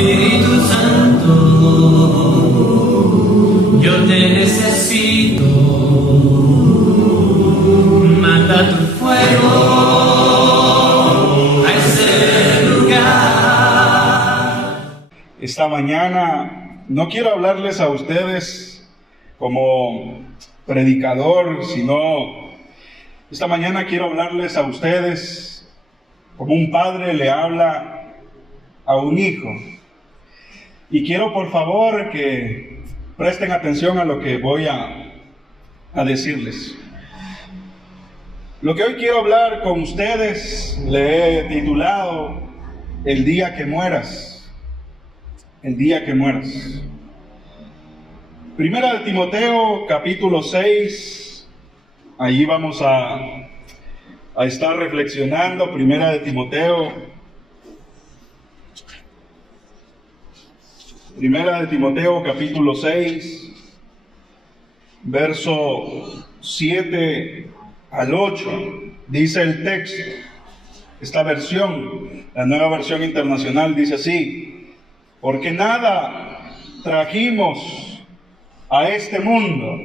Espíritu Santo, yo te necesito. Manda tu fuego a ese lugar. Esta mañana no quiero hablarles a ustedes como predicador, sino esta mañana quiero hablarles a ustedes como un padre le habla a un hijo. Y quiero por favor que presten atención a lo que voy a decirles. Lo que hoy quiero hablar con ustedes le he titulado El día que mueras. El día que mueras. Primera de Timoteo, capítulo 6. Allí vamos a estar reflexionando. Primera de Timoteo. Primera de Timoteo, capítulo 6, verso 7 al 8, dice el texto. Esta versión, la Nueva Versión Internacional, dice así: porque nada trajimos a este mundo.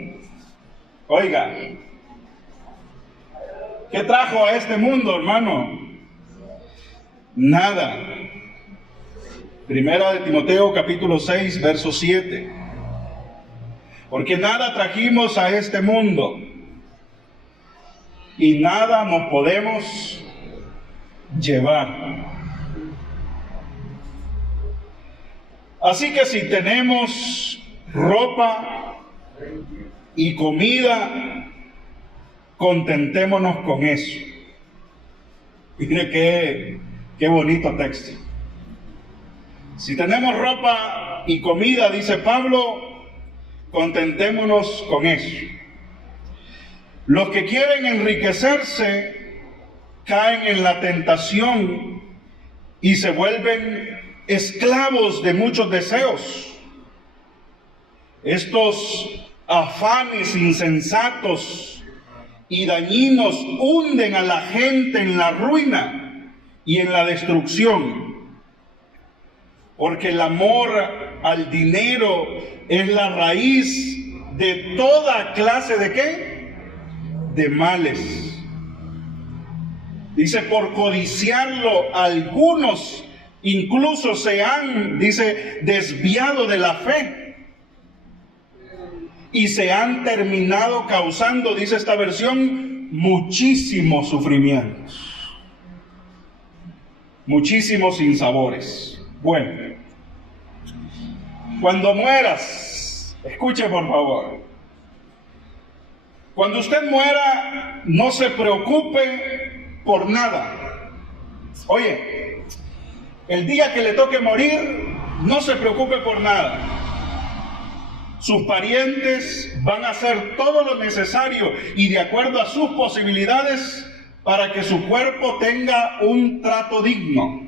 Oiga, ¿qué trajo a este mundo, hermano? Nada. Primera de Timoteo, capítulo 6, verso 7. Porque nada trajimos a este mundo y nada nos podemos llevar. Así que si tenemos ropa y comida, contentémonos con eso. Mire qué bonito texto. Si tenemos ropa y comida, dice Pablo, contentémonos con eso. Los que quieren enriquecerse caen en la tentación y se vuelven esclavos de muchos deseos. Estos afanes insensatos y dañinos hunden a la gente en la ruina y en la destrucción. Porque el amor al dinero es la raíz de toda clase de ¿qué? De males. Dice, por codiciarlo, algunos incluso se han, dice, desviado de la fe. Y se han terminado causando, dice esta versión, muchísimos sufrimientos. Muchísimos sinsabores. Bueno, cuando mueras, escuche por favor, cuando usted muera, no se preocupe por nada. Oye, el día que le toque morir, no se preocupe por nada. Sus parientes van a hacer todo lo necesario y de acuerdo a sus posibilidades para que su cuerpo tenga un trato digno.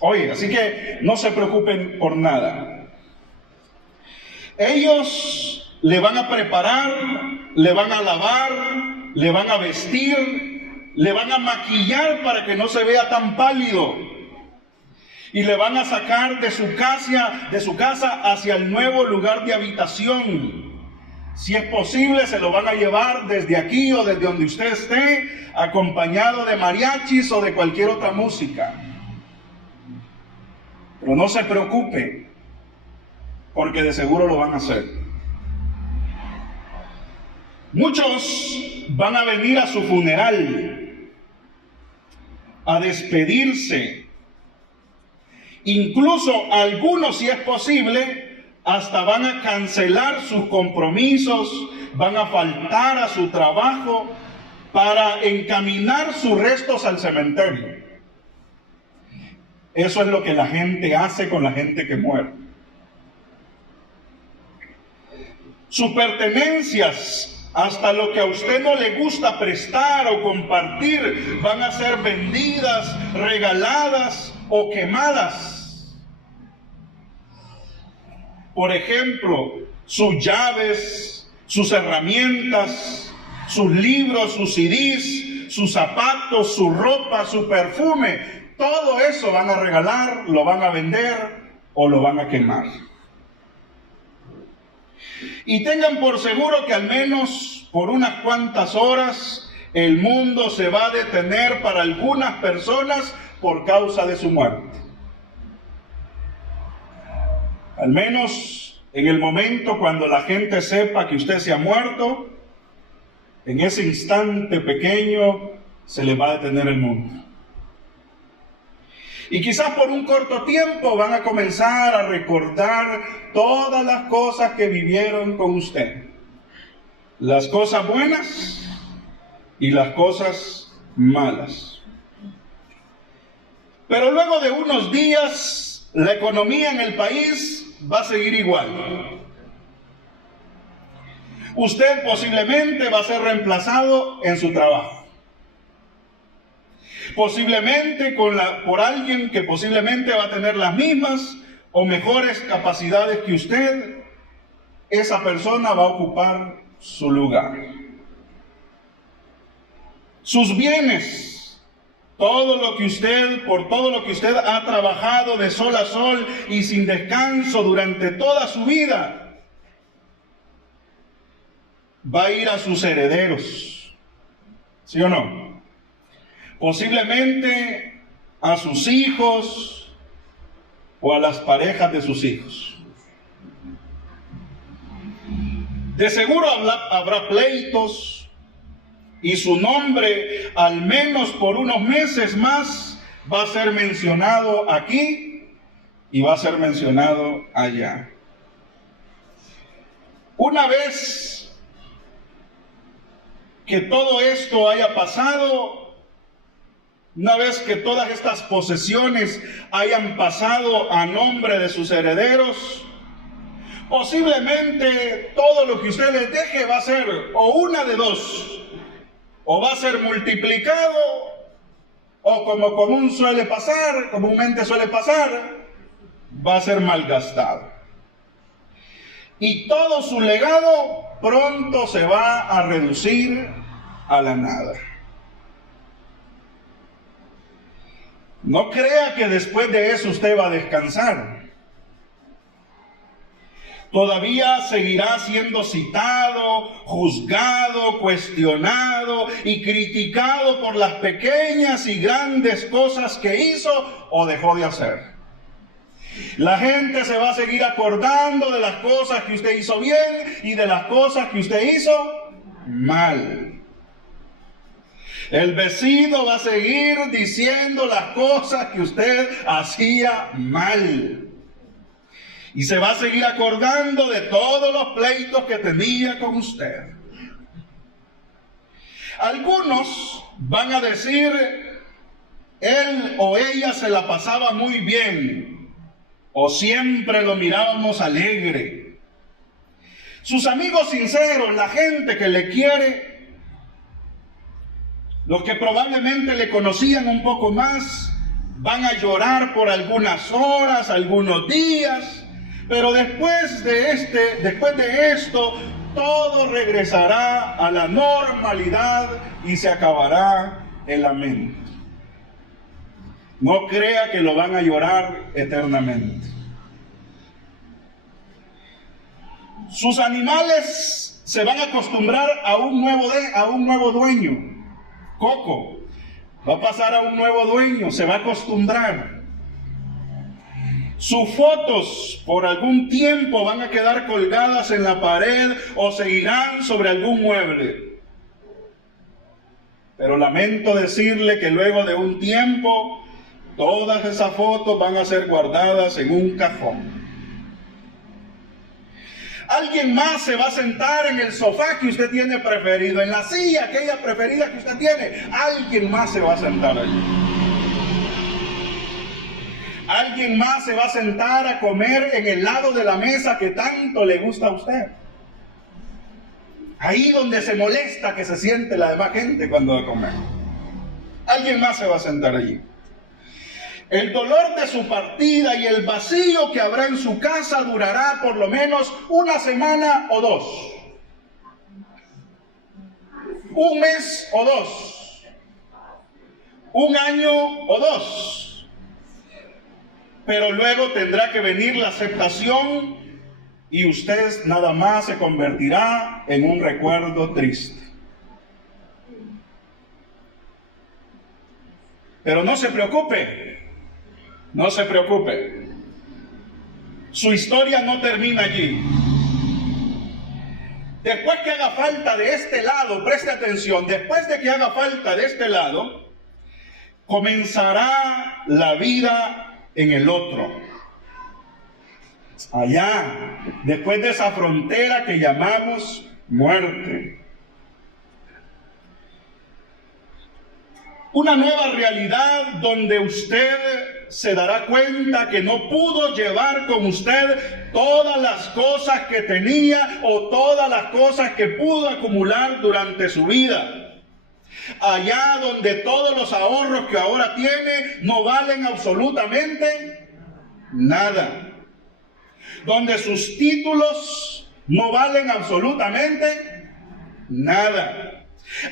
Oye, así que no se preocupen por nada. Ellos le van a preparar, le van a lavar, le van a vestir, le van a maquillar para que no se vea tan pálido. Y le van a sacar de su casa hacia el nuevo lugar de habitación. Si es posible, se lo van a llevar desde aquí o desde donde usted esté, acompañado de mariachis o de cualquier otra música. Pero no se preocupe, porque de seguro lo van a hacer. Muchos van a venir a su funeral, a despedirse. Incluso algunos, si es posible, hasta van a cancelar sus compromisos, van a faltar a su trabajo para encaminar sus restos al cementerio. Eso es lo que la gente hace con la gente que muere. Sus pertenencias, hasta lo que a usted no le gusta prestar o compartir, van a ser vendidas, regaladas o quemadas. Por ejemplo, sus llaves, sus herramientas, sus libros, sus CDs, sus zapatos, su ropa, su perfume, todo eso van a regalar, lo van a vender o lo van a quemar. Y tengan por seguro que al menos por unas cuantas horas el mundo se va a detener para algunas personas por causa de su muerte. Al menos en el momento cuando la gente sepa que usted se ha muerto, en ese instante pequeño se le va a detener el mundo. Y quizás por un corto tiempo van a comenzar a recordar todas las cosas que vivieron con usted. Las cosas buenas y las cosas malas. Pero luego de unos días, la economía en el país va a seguir igual. Usted posiblemente va a ser reemplazado en su trabajo. Posiblemente por alguien que posiblemente va a tener las mismas o mejores capacidades que usted. Esa persona va a ocupar su lugar. Sus bienes, por todo lo que usted ha trabajado de sol a sol y sin descanso durante toda su vida, va a ir a sus herederos. ¿Sí o no? Posiblemente a sus hijos o a las parejas de sus hijos. De seguro habrá pleitos y su nombre, al menos por unos meses más, va a ser mencionado aquí y va a ser mencionado allá. Una vez que todo esto haya pasado, una vez que todas estas posesiones hayan pasado a nombre de sus herederos, posiblemente todo lo que usted les deje va a ser o una de dos, o va a ser multiplicado, o comúnmente suele pasar, va a ser malgastado. Y todo su legado pronto se va a reducir a la nada. No crea que después de eso usted va a descansar. Todavía seguirá siendo citado, juzgado, cuestionado y criticado por las pequeñas y grandes cosas que hizo o dejó de hacer. La gente se va a seguir acordando de las cosas que usted hizo bien y de las cosas que usted hizo mal. El vecino va a seguir diciendo las cosas que usted hacía mal. Y se va a seguir acordando de todos los pleitos que tenía con usted. Algunos van a decir, él o ella se la pasaba muy bien, o siempre lo mirábamos alegre. Sus amigos sinceros, la gente que le quiere, los que probablemente le conocían un poco más, van a llorar por algunas horas, algunos días, pero después de esto, todo regresará a la normalidad y se acabará el lamento. No crea que lo van a llorar eternamente. Sus animales se van a acostumbrar a un nuevo dueño. Coco va a pasar a un nuevo dueño, se va a acostumbrar. Sus fotos por algún tiempo van a quedar colgadas en la pared o se irán sobre algún mueble. Pero lamento decirle que luego de un tiempo, todas esas fotos van a ser guardadas en un cajón. Alguien más se va a sentar en el sofá que usted tiene preferido, en la silla aquella preferida que usted tiene. Alguien más se va a sentar allí. Alguien más se va a sentar a comer en el lado de la mesa que tanto le gusta a usted. Ahí donde se molesta que se siente la demás gente cuando va a comer. Alguien más se va a sentar allí. El dolor de su partida y el vacío que habrá en su casa durará por lo menos una semana o dos. Un mes o dos. Un año o dos. pero luego tendrá que venir la aceptación y usted nada más se convertirá en un recuerdo triste. Pero no se preocupe, no se preocupe. Su historia no termina allí. Después que haga falta de este lado, preste atención, después de que haga falta de este lado, comenzará la vida en el otro. Allá, después de esa frontera que llamamos muerte. Una nueva realidad donde usted se dará cuenta que no pudo llevar con usted todas las cosas que tenía o todas las cosas que pudo acumular durante su vida. Allá donde todos los ahorros que ahora tiene no valen absolutamente nada. Donde sus títulos no valen absolutamente nada.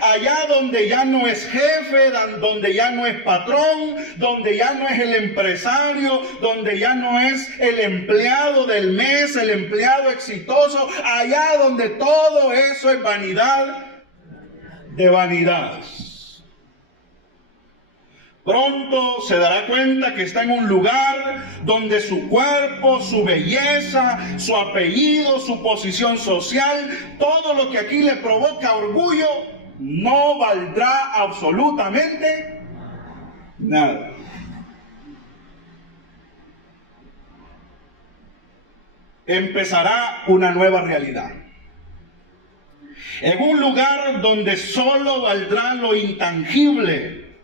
Allá donde ya no es jefe, donde ya no es patrón, donde ya no es el empresario, donde ya no es el empleado del mes, el empleado exitoso, allá donde todo eso es vanidad de vanidades. Pronto se dará cuenta que está en un lugar donde su cuerpo, su belleza, su apellido, su posición social, todo lo que aquí le provoca orgullo, no valdrá absolutamente nada. Empezará una nueva realidad. En un lugar donde solo valdrá lo intangible,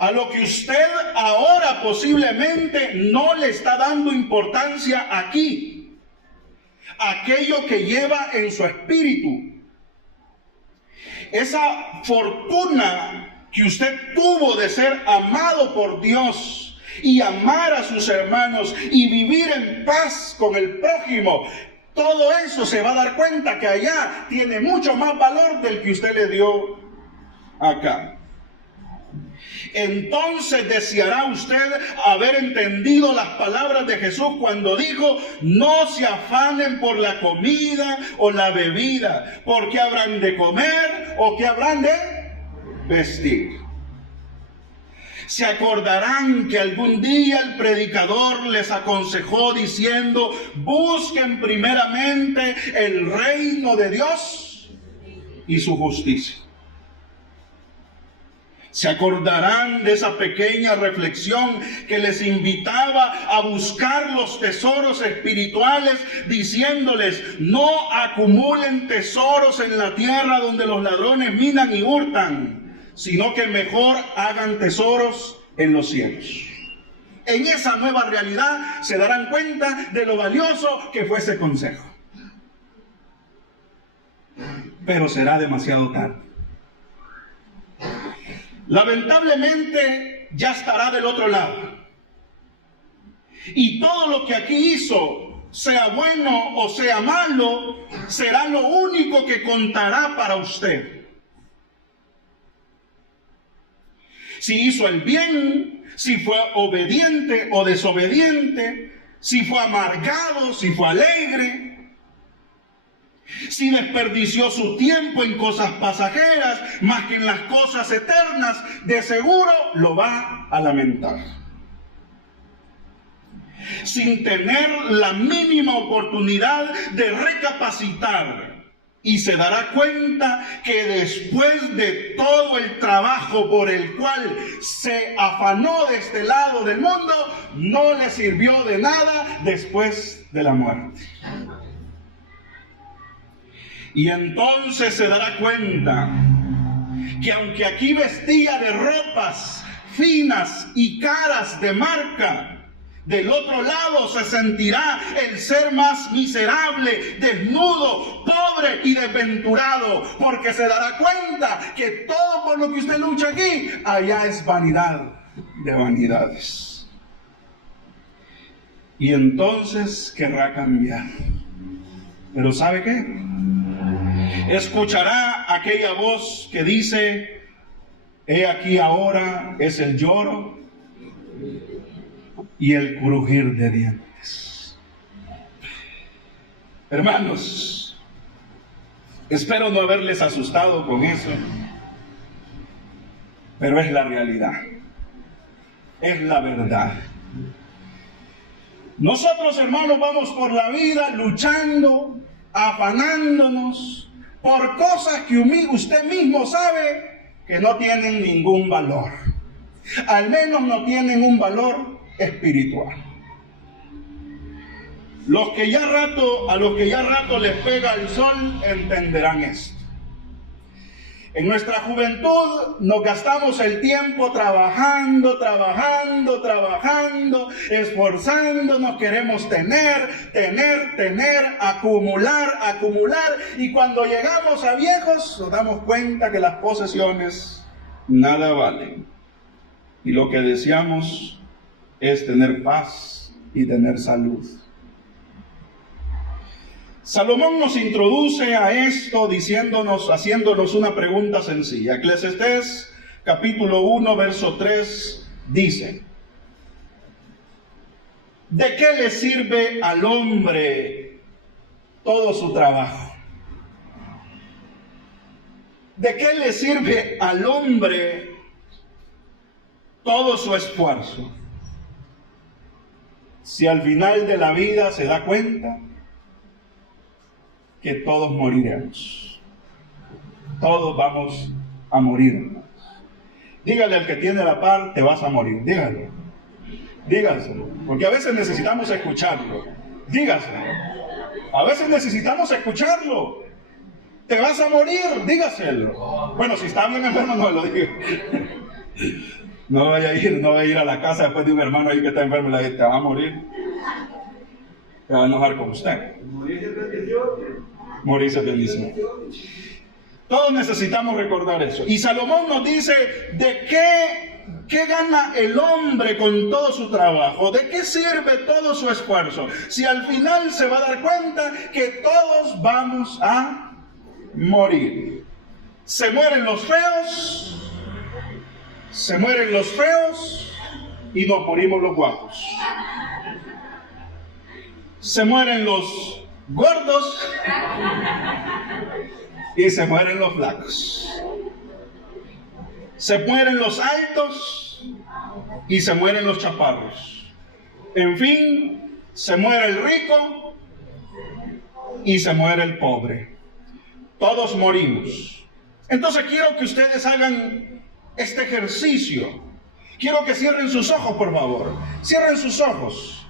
a lo que usted ahora posiblemente no le está dando importancia aquí, aquello que lleva en su espíritu. Esa fortuna que usted tuvo de ser amado por Dios y amar a sus hermanos y vivir en paz con el prójimo, todo eso se va a dar cuenta que allá tiene mucho más valor del que usted le dio acá. Entonces deseará usted haber entendido las palabras de Jesús cuando dijo: no se afanen por la comida o la bebida, porque habrán de comer o que habrán de vestir. Se acordarán que algún día el predicador les aconsejó diciendo: busquen primeramente el reino de Dios y su justicia. Se acordarán de esa pequeña reflexión que les invitaba a buscar los tesoros espirituales, diciéndoles: no acumulen tesoros en la tierra donde los ladrones minan y hurtan, sino que mejor hagan tesoros en los cielos. En esa nueva realidad se darán cuenta de lo valioso que fue ese consejo. Pero será demasiado tarde. Lamentablemente ya estará del otro lado. Y todo lo que aquí hizo, sea bueno o sea malo, será lo único que contará para usted. Si hizo el bien, si fue obediente o desobediente, si fue amargado, si fue alegre, si desperdició su tiempo en cosas pasajeras más que en las cosas eternas, de seguro lo va a lamentar. Sin tener la mínima oportunidad de recapacitar, y se dará cuenta que después de todo el trabajo por el cual se afanó de este lado del mundo, no le sirvió de nada después de la muerte. Y entonces se dará cuenta que aunque aquí vestía de ropas finas y caras de marca, del otro lado se sentirá el ser más miserable, desnudo, pobre y desventurado, porque se dará cuenta que todo por lo que usted lucha aquí, allá es vanidad de vanidades. Y entonces querrá cambiar. Pero ¿sabe qué? Escuchará aquella voz que dice: he aquí ahora es el lloro y el crujir de dientes. Hermanos, espero no haberles asustado con eso, pero es la realidad, es la verdad. Nosotros, hermanos, vamos por la vida luchando, afanándonos por cosas que usted mismo sabe que no tienen ningún valor. Al menos no tienen un valor espiritual. A los que ya rato les pega el sol entenderán esto. En nuestra juventud nos gastamos el tiempo trabajando, esforzándonos, queremos tener, acumular, y cuando llegamos a viejos nos damos cuenta que las posesiones nada valen. Y lo que deseamos es tener paz y tener salud. Salomón nos introduce a esto haciéndonos una pregunta sencilla. Eclesiastés capítulo 1, verso 3 dice: ¿de qué le sirve al hombre todo su trabajo? ¿De qué le sirve al hombre todo su esfuerzo, si al final de la vida se da cuenta que todos moriremos? Todos vamos a morirnos. Dígale al que tiene la par: te vas a morir. Dígaselo, porque a veces necesitamos escucharlo. Dígaselo. A veces necesitamos escucharlo. Te vas a morir, dígaselo. Bueno, si está bien enfermo, no lo diga. No vaya a ir a la casa después de un hermano ahí que está enfermo y le dice: te va a morir. Se va a enojar con usted. Morirse es bendición. Todos necesitamos recordar eso. Y Salomón nos dice: ¿de qué gana el hombre con todo su trabajo? ¿De qué sirve todo su esfuerzo? Si al final se va a dar cuenta que todos vamos a morir. Se mueren los feos y nos morimos los guapos. Se mueren los gordos y se mueren los flacos. Se mueren los altos y se mueren los chaparros. En fin, se muere el rico y se muere el pobre. Todos morimos. Entonces quiero que ustedes hagan este ejercicio. Quiero que cierren sus ojos, por favor. Cierren sus ojos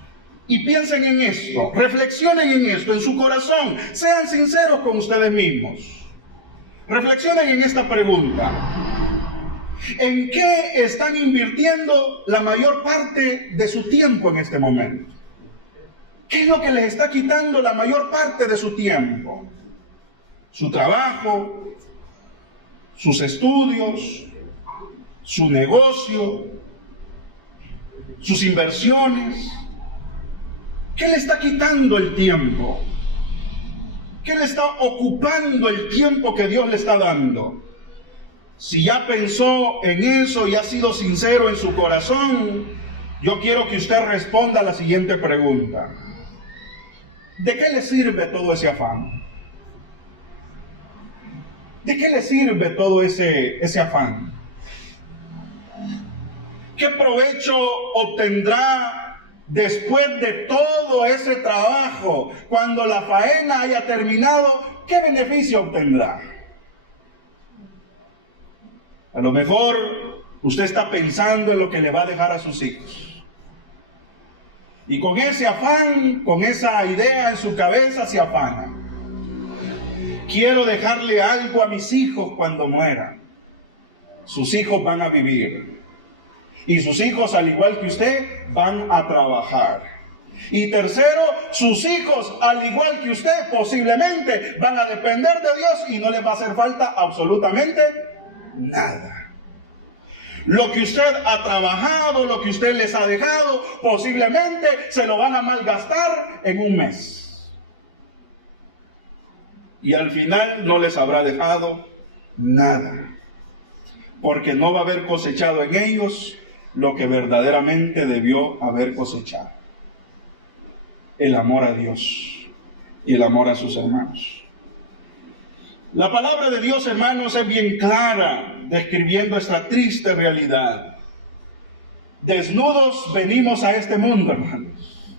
y piensen en esto. Reflexionen en esto, en su corazón. Sean sinceros con ustedes mismos. Reflexionen en esta pregunta: ¿en qué están invirtiendo la mayor parte de su tiempo en este momento? ¿Qué es lo que les está quitando la mayor parte de su tiempo? Su trabajo, sus estudios, su negocio, sus inversiones. ¿Qué le está quitando el tiempo? ¿Qué le está ocupando el tiempo que Dios le está dando? Si ya pensó en eso y ha sido sincero en su corazón, yo quiero que usted responda a la siguiente pregunta: ¿de qué le sirve todo ese afán? ¿De qué le sirve todo ese afán? ¿Qué provecho obtendrá después de todo ese trabajo? Cuando la faena haya terminado, ¿qué beneficio obtendrá? A lo mejor usted está pensando en lo que le va a dejar a sus hijos. Y con ese afán, con esa idea en su cabeza, se afana. Quiero dejarle algo a mis hijos cuando mueran. Sus hijos van a vivir. Y sus hijos, al igual que usted, van a trabajar. Y tercero, sus hijos, al igual que usted, posiblemente van a depender de Dios y no les va a hacer falta absolutamente nada. Lo que usted ha trabajado, lo que usted les ha dejado, posiblemente se lo van a malgastar en un mes. Y al final no les habrá dejado nada, porque no va a haber cosechado en ellos lo que verdaderamente debió haber cosechado: el amor a Dios y el amor a sus hermanos. La palabra de Dios, hermanos, es bien clara describiendo esta triste realidad. Desnudos venimos a este mundo, hermanos,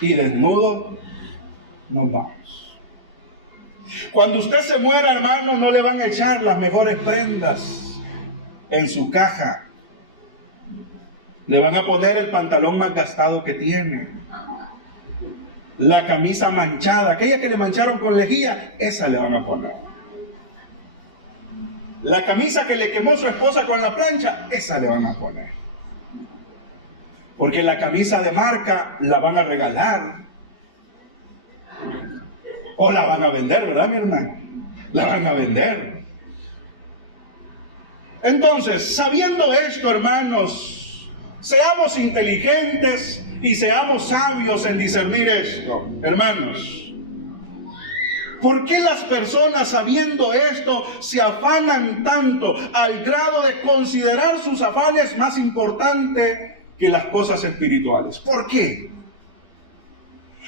y desnudos nos vamos. Cuando usted se muera, hermano, no le van a echar las mejores prendas en su caja. Le van a poner el pantalón más gastado que tiene, la camisa manchada, aquella que le mancharon con lejía, esa le van a poner. La camisa que le quemó su esposa con la plancha, esa le van a poner. Porque la camisa de marca la van a regalar. O la van a vender, ¿verdad, mi hermano? La van a vender. Entonces, sabiendo esto, hermanos, seamos inteligentes y seamos sabios en discernir esto, hermanos. ¿Por qué las personas, sabiendo esto, se afanan tanto al grado de considerar sus afanes más importantes que las cosas espirituales? ¿Por qué?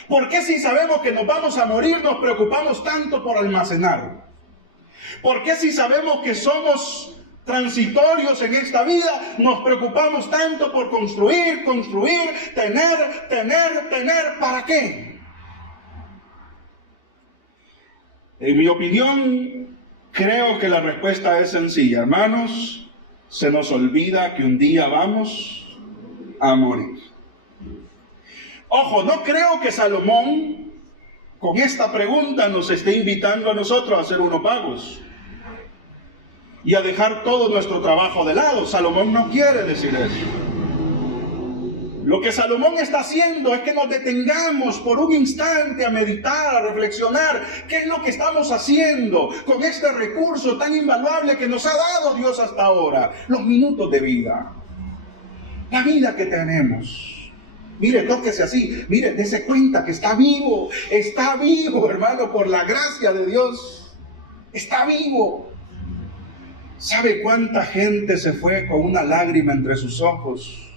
¿Por qué si sabemos que nos vamos a morir nos preocupamos tanto por almacenar? ¿Por qué si sabemos que somos transitorios en esta vida nos preocupamos tanto por construir, tener? ¿Para qué? En mi opinión, creo que la respuesta es sencilla. Hermanos, se nos olvida que un día vamos a morir. Ojo, no creo que Salomón con esta pregunta nos esté invitando a nosotros a ser unos vagos y a dejar todo nuestro trabajo de lado. Salomón no quiere decir eso. Lo que Salomón está haciendo es que nos detengamos por un instante a meditar, a reflexionar qué es lo que estamos haciendo con este recurso tan invaluable que nos ha dado Dios hasta ahora: los minutos de vida, la vida que tenemos. Mire, tóquese así, mire, dése cuenta que está vivo, hermano, por la gracia de Dios, está vivo. ¿Sabe cuánta gente se fue con una lágrima entre sus ojos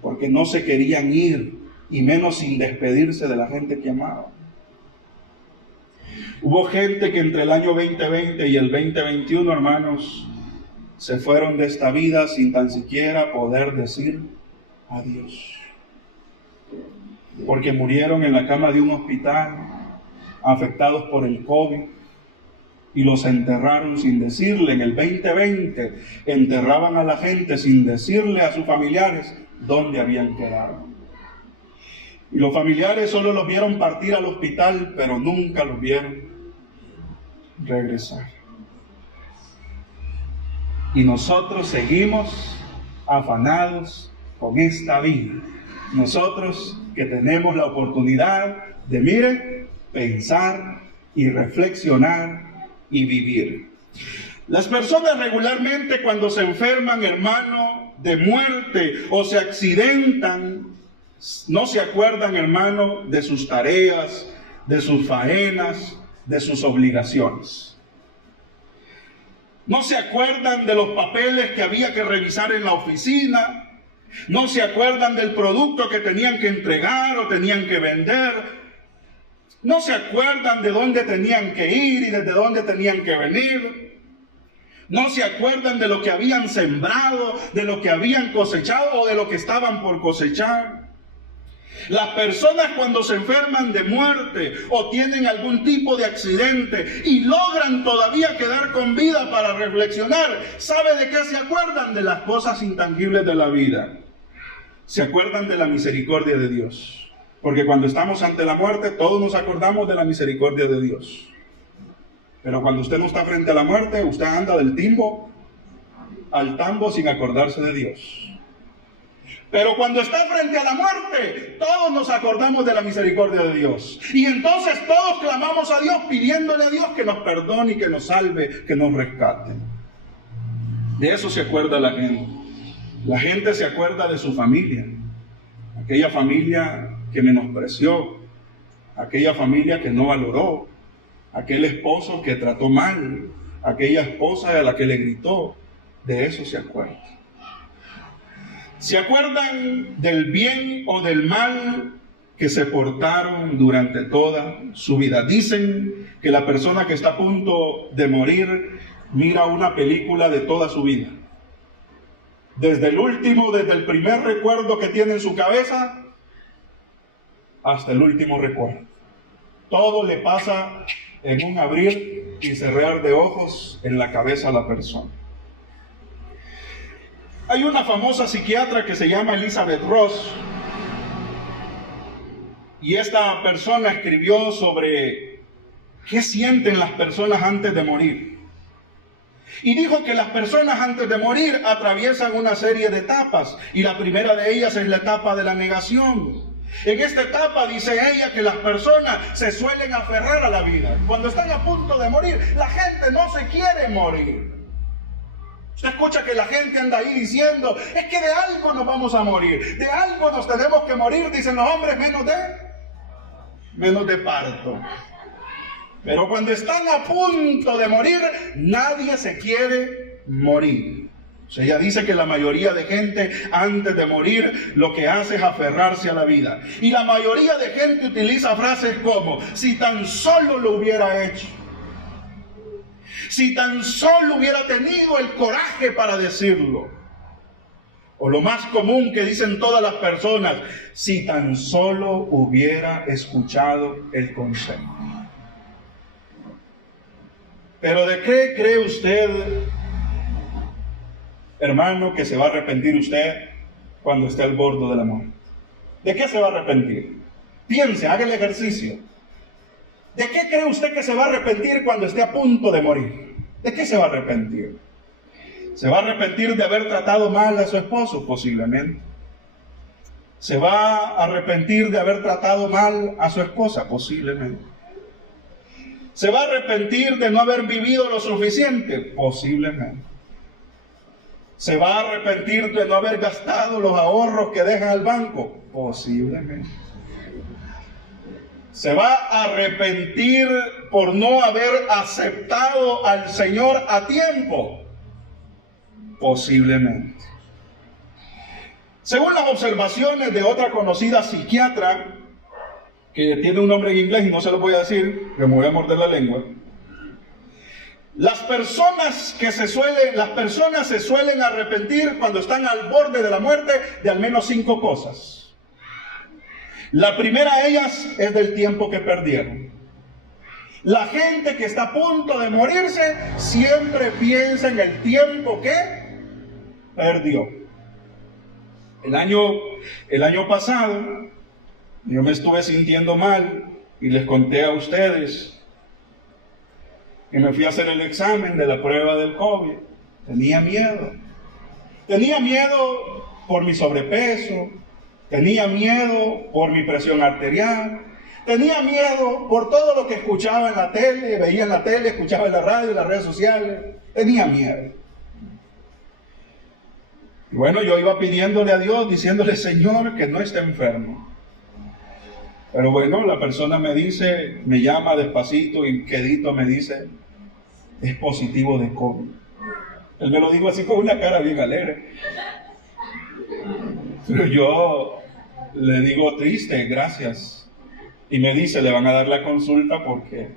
porque no se querían ir, y menos sin despedirse de la gente que amaban? Hubo gente que entre el año 2020 y el 2021, hermanos, se fueron de esta vida sin tan siquiera poder decir adiós, porque murieron en la cama de un hospital, afectados por el COVID, y los enterraron sin decirle. En el 2020 enterraban a la gente sin decirle a sus familiares dónde habían quedado. Y los familiares solo los vieron partir al hospital, pero nunca los vieron regresar. Y nosotros seguimos afanados con esta vida. Nosotros que tenemos la oportunidad de, mire, pensar y reflexionar y vivir. Las personas regularmente, cuando se enferman, hermano, de muerte o se accidentan, no se acuerdan, hermano, de sus tareas, de sus faenas, de sus obligaciones. No se acuerdan de los papeles que había que revisar en la oficina. No se acuerdan del producto que tenían que entregar o tenían que vender. No se acuerdan de dónde tenían que ir y desde dónde tenían que venir. No se acuerdan de lo que habían sembrado, de lo que habían cosechado o de lo que estaban por cosechar. Las personas, cuando se enferman de muerte o tienen algún tipo de accidente y logran todavía quedar con vida para reflexionar, ¿sabe de qué se acuerdan? De las cosas intangibles de la vida. Se acuerdan de la misericordia de Dios. Porque cuando estamos ante la muerte, todos nos acordamos de la misericordia de Dios. Pero cuando usted no está frente a la muerte, usted anda del timbo al tambo sin acordarse de Dios. Pero cuando está frente a la muerte, todos nos acordamos de la misericordia de Dios. Y entonces todos clamamos a Dios, pidiéndole a Dios que nos perdone y que nos salve, que nos rescate. De eso se acuerda la gente. La gente se acuerda de su familia. Aquella familia que menospreció, aquella familia que no valoró, aquel esposo que trató mal, aquella esposa a la que le gritó, de eso se acuerdan. ¿Se acuerdan del bien o del mal que se portaron durante toda su vida? Dicen que la persona que está a punto de morir mira una película de toda su vida. Desde el primer recuerdo que tiene en su cabeza, hasta el último recuerdo. Todo le pasa en un abrir y cerrar de ojos en la cabeza a la persona. Hay una famosa psiquiatra que se llama Elizabeth Ross, y esta persona escribió sobre qué sienten las personas antes de morir. Y dijo que las personas antes de morir atraviesan una serie de etapas, y la primera de ellas es la etapa de la negación. En esta etapa dice ella que las personas se suelen aferrar a la vida. Cuando están a punto de morir, la gente no se quiere morir. Usted escucha que la gente anda ahí diciendo, es que de algo nos vamos a morir, de algo nos tenemos que morir, dicen los hombres, menos de parto. Pero cuando están a punto de morir, nadie se quiere morir. O sea, ella dice que la mayoría de gente antes de morir lo que hace es aferrarse a la vida. Y la mayoría de gente utiliza frases como, si tan solo lo hubiera hecho. Si tan solo hubiera tenido el coraje para decirlo. O lo más común que dicen todas las personas, si tan solo hubiera escuchado el consejo. Pero ¿de qué cree usted, hermano, que se va a arrepentir usted cuando esté al borde de la muerte? ¿De qué se va a arrepentir? Piense, haga el ejercicio. ¿De qué cree usted que se va a arrepentir cuando esté a punto de morir? ¿De qué se va a arrepentir? ¿Se va a arrepentir de haber tratado mal a su esposo? Posiblemente. ¿Se va a arrepentir de haber tratado mal a su esposa? Posiblemente. ¿Se va a arrepentir de no haber vivido lo suficiente? Posiblemente. ¿Se va a arrepentir de no haber gastado los ahorros que deja al banco? Posiblemente. ¿Se va a arrepentir por no haber aceptado al Señor a tiempo? Posiblemente. Según las observaciones de otra conocida psiquiatra, que tiene un nombre en inglés y no se lo voy a decir, que me voy a morder la lengua, las personas se suelen arrepentir cuando están al borde de la muerte de al menos 5 cosas. La primera de ellas es del tiempo que perdieron. La gente que está a punto de morirse siempre piensa en el tiempo que perdió. El año pasado yo me estuve sintiendo mal y les conté a ustedes que me fui a hacer el examen de la prueba del COVID. Tenía miedo. Tenía miedo por mi sobrepeso. Tenía miedo por mi presión arterial. Tenía miedo por todo lo que escuchaba en la tele, veía en la tele, escuchaba en la radio, en las redes sociales. Tenía miedo. Y bueno, yo iba pidiéndole a Dios, diciéndole, Señor, que no esté enfermo. Pero bueno, la persona me dice, me llama despacito y quedito me dice, es positivo de COVID. Él me lo dijo así con una cara bien alegre. Pero yo le digo triste, gracias. Y me dice, le van a dar la consulta porque,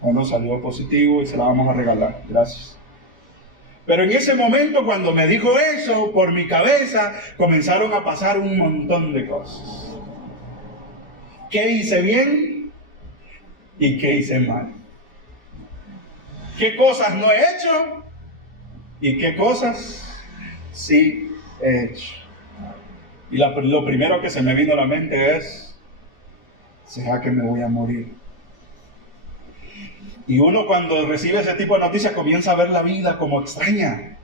bueno, salió positivo y se la vamos a regalar. Gracias. Pero en ese momento, cuando me dijo eso, por mi cabeza comenzaron a pasar un montón de cosas. ¿Qué hice bien y qué hice mal? ¿Qué cosas no he hecho y qué cosas sí he hecho? Y lo primero que se me vino a la mente es, ¿será que me voy a morir? Y uno cuando recibe ese tipo de noticias comienza a ver la vida como extraña.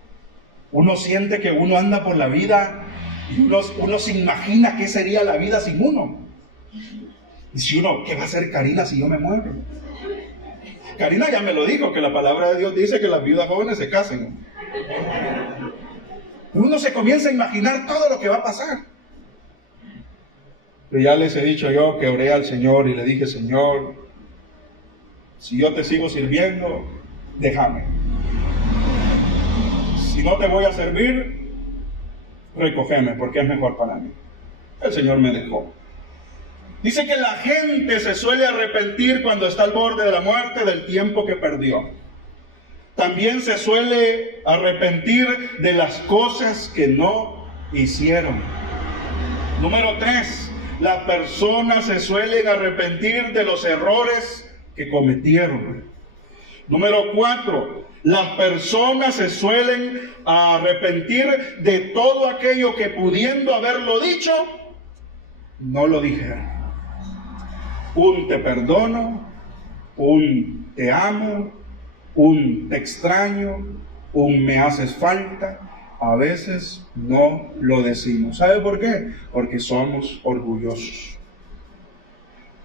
Uno siente que uno anda por la vida y uno se imagina qué sería la vida sin uno. Dice uno, ¿qué va a hacer Karina si yo me muero? Karina ya me lo dijo, que la palabra de Dios dice que las viudas jóvenes se casen. Uno se comienza a imaginar todo lo que va a pasar. Pero ya les he dicho yo que oré al Señor y le dije, Señor, si yo te sigo sirviendo, déjame. si no te voy a servir, recógeme porque es mejor para mí. El Señor me dejó. Dice que la gente se suele arrepentir cuando está al borde de la muerte del tiempo que perdió. También se suele arrepentir de las cosas que no hicieron. Número 3, las personas se suelen arrepentir de los errores que cometieron. Número 4, las personas se suelen arrepentir de todo aquello que pudiendo haberlo dicho, no lo dijeron. Un te perdono, un te amo, un te extraño, un me haces falta. A veces no lo decimos. ¿Sabe por qué? Porque somos orgullosos.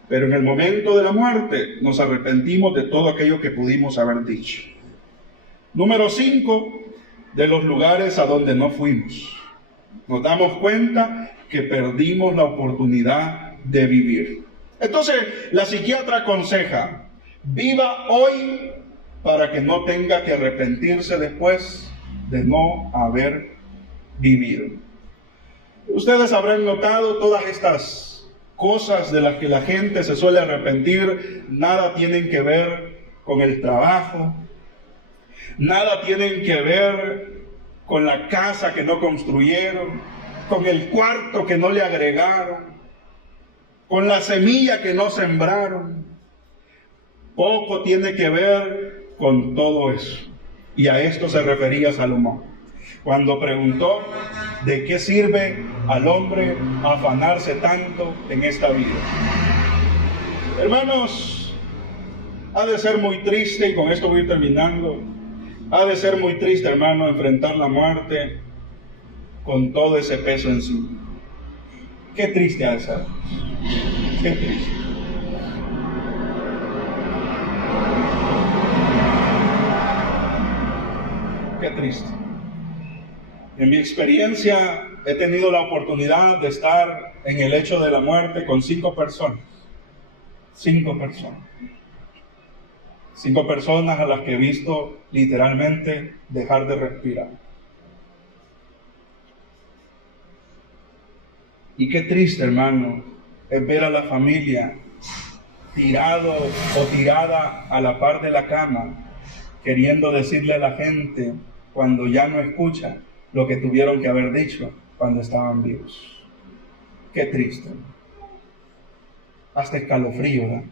Pero en el momento de la muerte nos arrepentimos de todo aquello que pudimos haber dicho. Número 5, de los lugares a donde no fuimos. Nos damos cuenta que perdimos la oportunidad de vivir. Entonces, la psiquiatra aconseja, viva hoy para que no tenga que arrepentirse después de no haber vivido. Ustedes habrán notado todas estas cosas de las que la gente se suele arrepentir, nada tienen que ver con el trabajo, nada tienen que ver con la casa que no construyeron, con el cuarto que no le agregaron, con la semilla que no sembraron. Poco tiene que ver con todo eso. Y a esto se refería Salomón, cuando preguntó, ¿de qué sirve al hombre afanarse tanto en esta vida? Hermanos, ha de ser muy triste, y con esto voy terminando, ha de ser muy triste, hermano, enfrentar la muerte con todo ese peso encima. Qué triste ha de ser. Qué triste. Qué triste. En mi experiencia he tenido la oportunidad de estar en el lecho de la muerte con 5 personas. 5 personas. 5 personas a las que he visto literalmente dejar de respirar. Y qué triste, hermano, es ver a la familia tirado o tirada a la par de la cama, queriendo decirle a la gente cuando ya no escucha lo que tuvieron que haber dicho cuando estaban vivos. Qué triste. Hasta escalofrío, ¿verdad?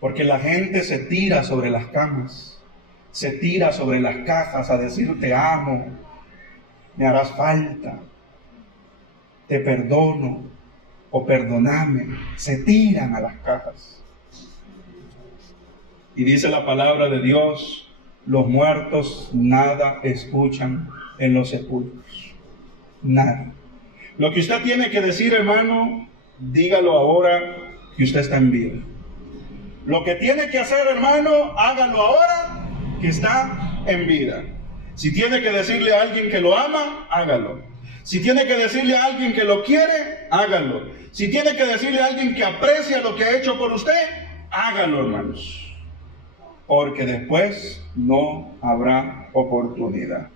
Porque la gente se tira sobre las camas, se tira sobre las cajas a decir te amo, me harás falta, te perdono o perdóname. Se tiran a las cajas. Y dice la palabra de Dios, los muertos nada escuchan en los sepulcros. Nada. Lo que usted tiene que decir, hermano, dígalo ahora que usted está en vida. Lo que tiene que hacer, hermano, hágalo ahora que está en vida. Si tiene que decirle a alguien que lo ama, hágalo. Si tiene que decirle a alguien que lo quiere, hágalo. Si tiene que decirle a alguien que aprecia lo que ha hecho por usted, hágalo, hermanos. Porque después no habrá oportunidad.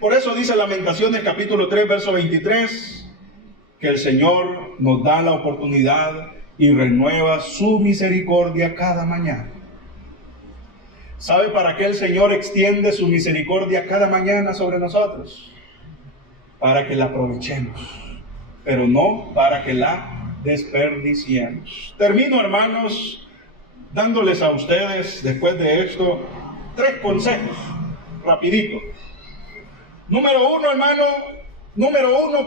Por eso dice Lamentaciones capítulo 3, verso 23, que el Señor nos da la oportunidad y renueva su misericordia cada mañana. ¿Sabe para qué el Señor extiende su misericordia cada mañana sobre nosotros? Para que la aprovechemos, pero no para que la desperdiciemos. Termino, hermanos, dándoles a ustedes, después de esto, 3 consejos, rapidito. Número 1, hermano,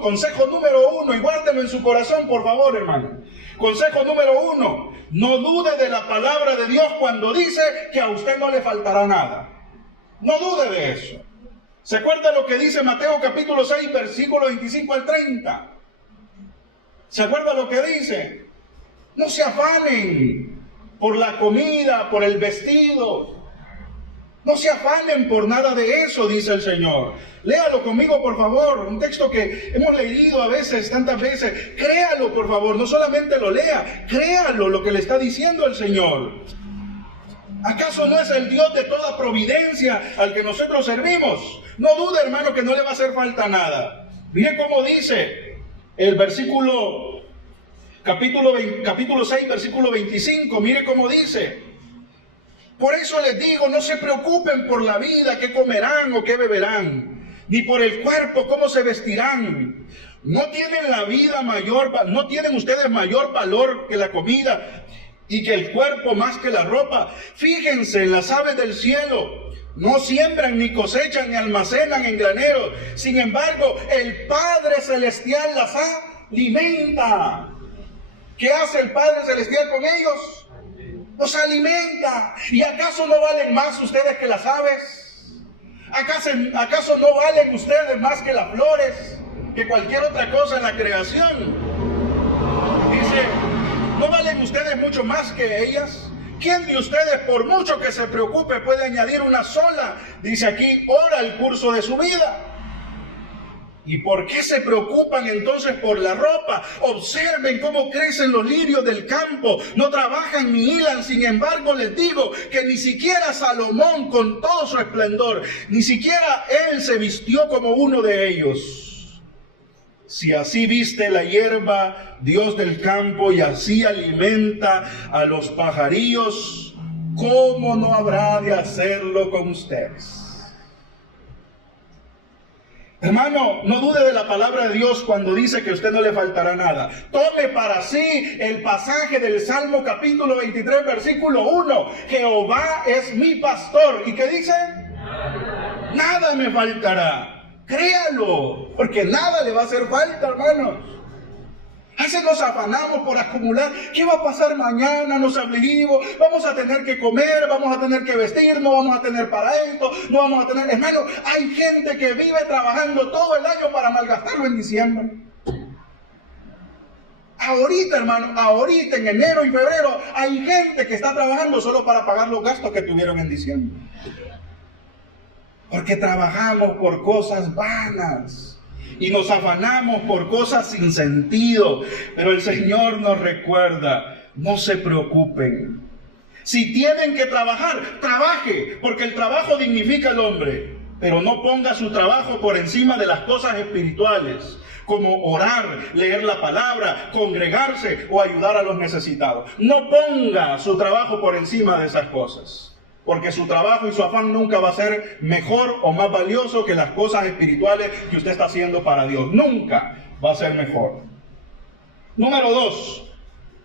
consejo número 1, y guárdelo en su corazón, por favor, hermano. Consejo número 1, no dude de la palabra de Dios cuando dice que a usted no le faltará nada. No dude de eso. ¿Se acuerda lo que dice Mateo capítulo 6, versículo 25 al 30? ¿Se acuerda lo que dice? No se afanen por la comida, por el vestido. No se afanen por nada de eso, dice el Señor. Léalo conmigo, por favor. Un texto que hemos leído a veces, tantas veces. Créalo, por favor. No solamente lo lea, créalo lo que le está diciendo el Señor. ¿Acaso no es el Dios de toda providencia al que nosotros servimos? No dude, hermano, que no le va a hacer falta nada. Mire cómo dice el versículo, capítulo 6, versículo 25. Mire cómo dice: por eso les digo, no se preocupen por la vida, qué comerán o qué beberán, ni por el cuerpo, cómo se vestirán. ¿No tienen la vida no tienen ustedes mayor valor que la comida y que el cuerpo más que la ropa? Fíjense en las aves del cielo. No siembran, ni cosechan, ni almacenan en graneros. Sin embargo, el Padre Celestial las alimenta. ¿Qué hace el Padre Celestial con ellos? Los alimenta. ¿Y acaso no valen más ustedes que las aves? ¿Acaso no valen ustedes más que las flores? Que cualquier otra cosa en la creación. Dice, ¿no valen ustedes mucho más que ellas? ¿Quién de ustedes, por mucho que se preocupe, puede añadir una sola, dice aquí, hora al curso de su vida? ¿Y por qué se preocupan entonces por la ropa? Observen cómo crecen los lirios del campo. No trabajan ni hilan. Sin embargo, les digo que ni siquiera Salomón, con todo su esplendor, ni siquiera él se vistió como uno de ellos. Si así viste la hierba, Dios del campo, y así alimenta a los pajarillos, ¿cómo no habrá de hacerlo con ustedes? Hermano, no dude de la palabra de Dios cuando dice que a usted no le faltará nada. Tome para sí el pasaje del Salmo capítulo 23, versículo 1. Jehová es mi pastor. ¿Y qué dice? Nada me faltará. Créalo, porque nada le va a hacer falta, hermanos. A veces nos afanamos por acumular. ¿Qué va a pasar mañana? Nos afligimos. Vamos a tener que comer, vamos a tener que vestir, no vamos a tener para esto, no vamos a tener... Hermano, hay gente que vive trabajando todo el año para malgastarlo en diciembre. Ahorita, hermano, ahorita en enero y febrero, hay gente que está trabajando solo para pagar los gastos que tuvieron en diciembre. Porque trabajamos por cosas vanas y nos afanamos por cosas sin sentido. Pero el Señor nos recuerda, no se preocupen. Si tienen que trabajar, trabaje, porque el trabajo dignifica al hombre. Pero no ponga su trabajo por encima de las cosas espirituales, como orar, leer la palabra, congregarse o ayudar a los necesitados. No ponga su trabajo por encima de esas cosas. Porque su trabajo y su afán nunca va a ser mejor o más valioso que las cosas espirituales que usted está haciendo para Dios. Nunca va a ser mejor. Número 2.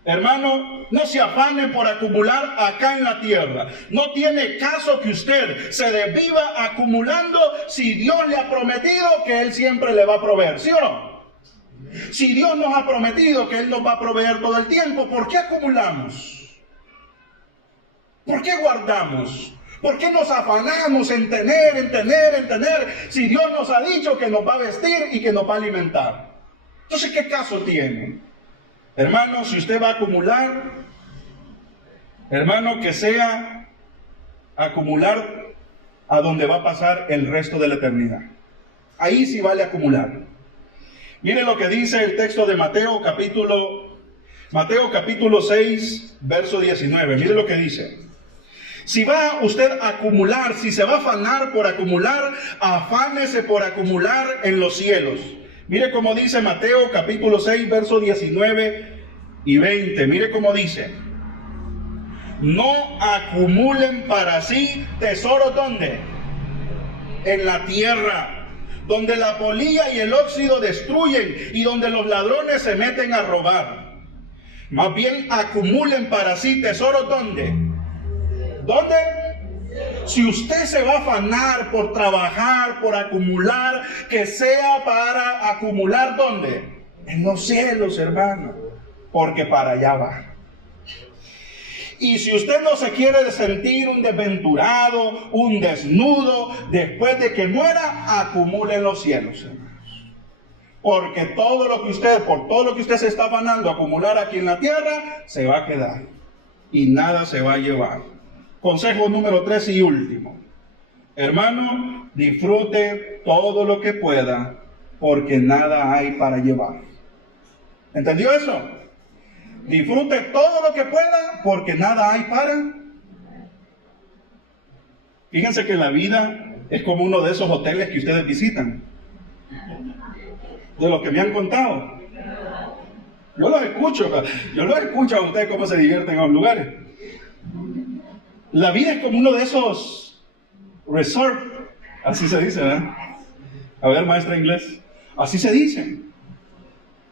Hermano, no se afane por acumular acá en la tierra. No tiene caso que usted se desviva acumulando si Dios le ha prometido que Él siempre le va a proveer. ¿Sí o no? Si Dios nos ha prometido que Él nos va a proveer todo el tiempo, ¿por qué acumulamos? ¿Por qué guardamos? ¿Por qué nos afanamos en tener, si Dios nos ha dicho que nos va a vestir y que nos va a alimentar? Entonces, ¿qué caso tiene? Hermano, si usted va a acumular, hermano, que sea acumular a donde va a pasar el resto de la eternidad. Ahí sí vale acumular. Mire lo que dice el texto de Mateo capítulo 6, verso 19. Mire lo que dice. Si va usted a acumular, si se va a afanar por acumular, afánese por acumular en los cielos. Mire cómo dice Mateo capítulo 6, verso 19 y 20. Mire cómo dice. No acumulen para sí tesoros, ¿dónde? En la tierra, donde la polilla y el óxido destruyen y donde los ladrones se meten a robar. Más bien acumulen para sí tesoros, ¿dónde? ¿Dónde? Si usted se va a afanar por trabajar, por acumular, que sea para acumular, ¿dónde? En los cielos, hermano, porque para allá va. Y si usted no se quiere sentir un desventurado, un desnudo, después de que muera, acumule en los cielos, hermanos. Porque por todo lo que usted se está afanando a acumular aquí en la tierra, se va a quedar. Y nada se va a llevar. Consejo número 3 y último. Hermano, disfrute todo lo que pueda, porque nada hay para llevar. ¿Entendió eso? Disfrute todo lo que pueda, porque nada hay para. Fíjense que la vida es como uno de esos hoteles que ustedes visitan, de los que me han contado. Yo los escucho a ustedes cómo se divierten en los lugares. La vida es como uno de esos resort, así se dice, ¿verdad? A ver, maestra inglés, así se dice.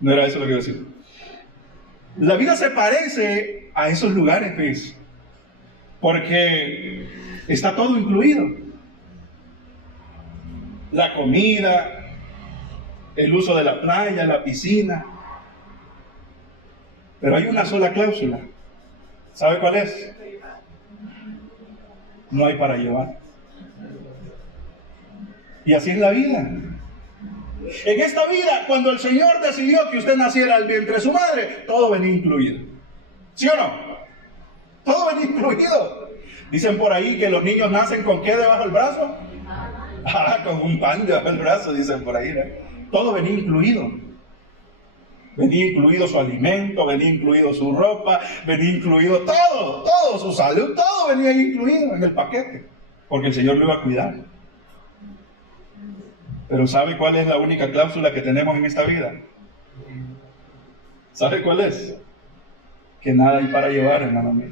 No era eso lo que iba a decir. La vida se parece a esos lugares, ¿ves? Porque está todo incluido. La comida, el uso de la playa, la piscina. Pero hay una sola cláusula. ¿Sabe cuál es? No hay para llevar. Y así es la vida. En esta vida, cuando el Señor decidió que usted naciera al vientre de su madre, todo venía incluido. ¿Sí o no? Todo venía incluido. Dicen por ahí que los niños nacen ¿con qué debajo del brazo? Con un pan debajo del brazo, dicen por ahí, ¿no? Todo venía incluido. Venía incluido su alimento, venía incluido su ropa, venía incluido todo, su salud, todo venía incluido en el paquete, porque el Señor lo iba a cuidar. Pero ¿sabe cuál es la única cláusula que tenemos en esta vida? ¿Sabe cuál es? Que nada hay para llevar, hermano mío.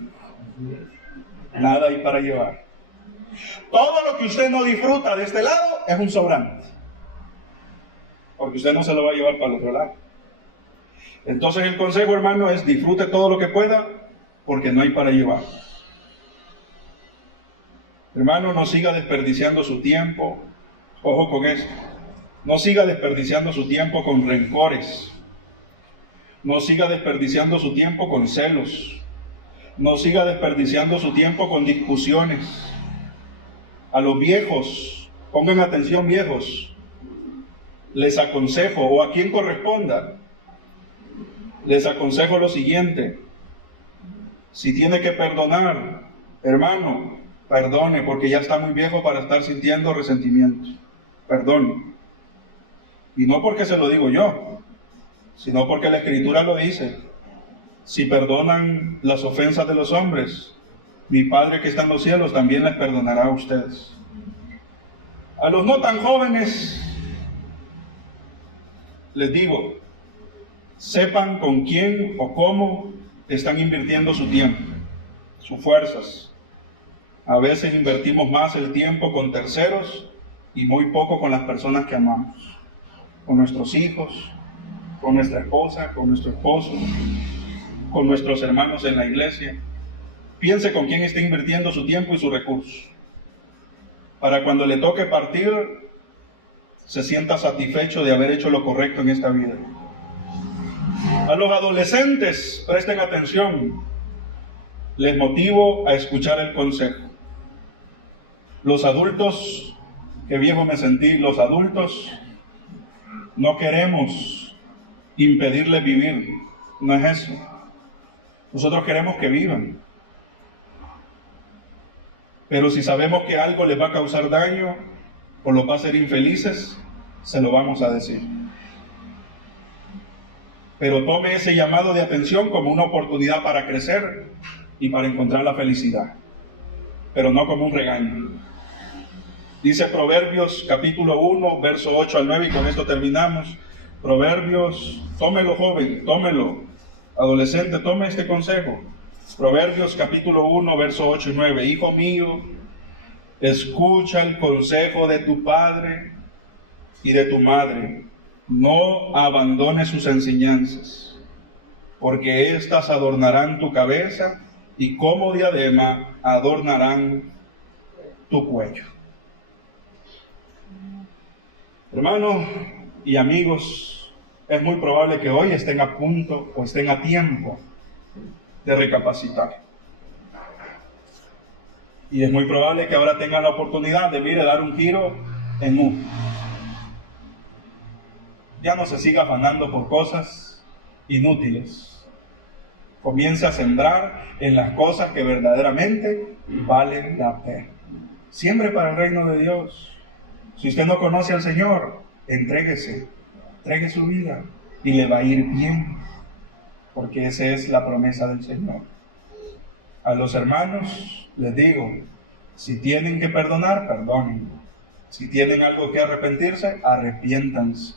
Nada hay para llevar. Todo lo que usted no disfruta de este lado es un sobrante, porque usted no se lo va a llevar para el otro lado. Entonces el consejo, hermano, es disfrute todo lo que pueda, porque no hay para llevar. Hermano, no siga desperdiciando su tiempo. Ojo con esto. No siga desperdiciando su tiempo con rencores. No siga desperdiciando su tiempo con celos. No siga desperdiciando su tiempo con discusiones. A los viejos, pongan atención, viejos, les aconsejo, o a quien corresponda, les aconsejo lo siguiente: si tiene que perdonar, hermano, perdone, porque ya está muy viejo para estar sintiendo resentimiento. Perdone. Y no porque se lo digo yo, sino porque la Escritura lo dice. Si perdonan las ofensas de los hombres, mi Padre que está en los cielos también les perdonará a ustedes. A los no tan jóvenes, les digo, sepan con quién o cómo están invirtiendo su tiempo, sus fuerzas. A veces invertimos más el tiempo con terceros y muy poco con las personas que amamos, con nuestros hijos, con nuestra esposa, con nuestro esposo, con nuestros hermanos en la iglesia. Piense con quién está invirtiendo su tiempo y sus recursos, para cuando le toque partir, se sienta satisfecho de haber hecho lo correcto en esta vida. A los adolescentes, presten atención, les motivo a escuchar el consejo. Los adultos, qué viejo me sentí, los adultos no queremos impedirles vivir, no es eso. Nosotros queremos que vivan. Pero si sabemos que algo les va a causar daño o los va a hacer infelices, se lo vamos a decir. Pero tome ese llamado de atención como una oportunidad para crecer y para encontrar la felicidad, pero no como un regaño. Dice Proverbios capítulo 1, verso 8 al 9, y con esto terminamos. Proverbios, tómelo joven, tómelo, adolescente, tome este consejo. Proverbios capítulo 1, verso 8 y 9. Hijo mío, escucha el consejo de tu padre y de tu madre. No abandones sus enseñanzas, porque éstas adornarán tu cabeza y como diadema adornarán tu cuello. Hermanos y amigos, es muy probable que hoy estén a punto o estén a tiempo de recapacitar. Y es muy probable que ahora tengan la oportunidad de dar un giro en U. Ya no se siga afanando por cosas inútiles. Comience a sembrar en las cosas que verdaderamente valen la pena. Siembre para el reino de Dios. Si usted no conoce al Señor, entréguese, entregue su vida y le va a ir bien, porque esa es la promesa del Señor. A los hermanos les digo, si tienen que perdonar, perdonen. Si tienen algo que arrepentirse, arrepiéntanse.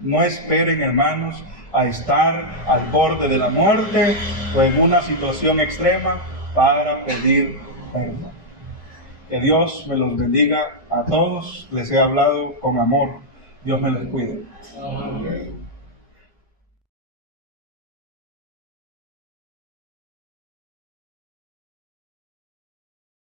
No esperen, hermanos, a estar al borde de la muerte o en una situación extrema para pedir perdón. Que Dios me los bendiga a todos. Les he hablado con amor. Dios me los cuide. Amén.